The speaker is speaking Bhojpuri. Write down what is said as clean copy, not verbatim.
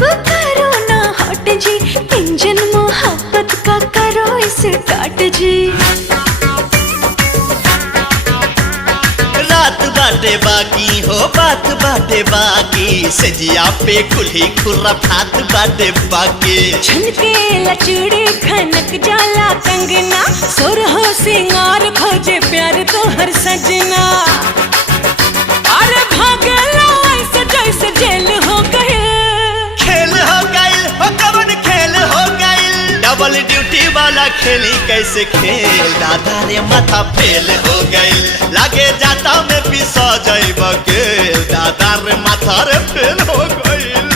अब करो ना हट जी, इंजन मोहब्बत का करो स्टार्ट जी। रात बाटे बाकी हो बात बाटे बाकी, सजिया पे खुली खुराफात बाटे बाकी। झनके लचड़ी खनक जाला कंगना, सुरहो सिंगार खोजे प्यार तो हर सजना। अरे भागला ऐसे जैसे जेल हो गए, खेल हो गइल हो कवन खेल हो गइल, डबल ड्यूटी वाला खेली कैसे खेल, दादा रे माथा फेल हो गइल, लागे जाता में पिसा जाइब गेल, दादा रे माथा रे फेल हो गइल।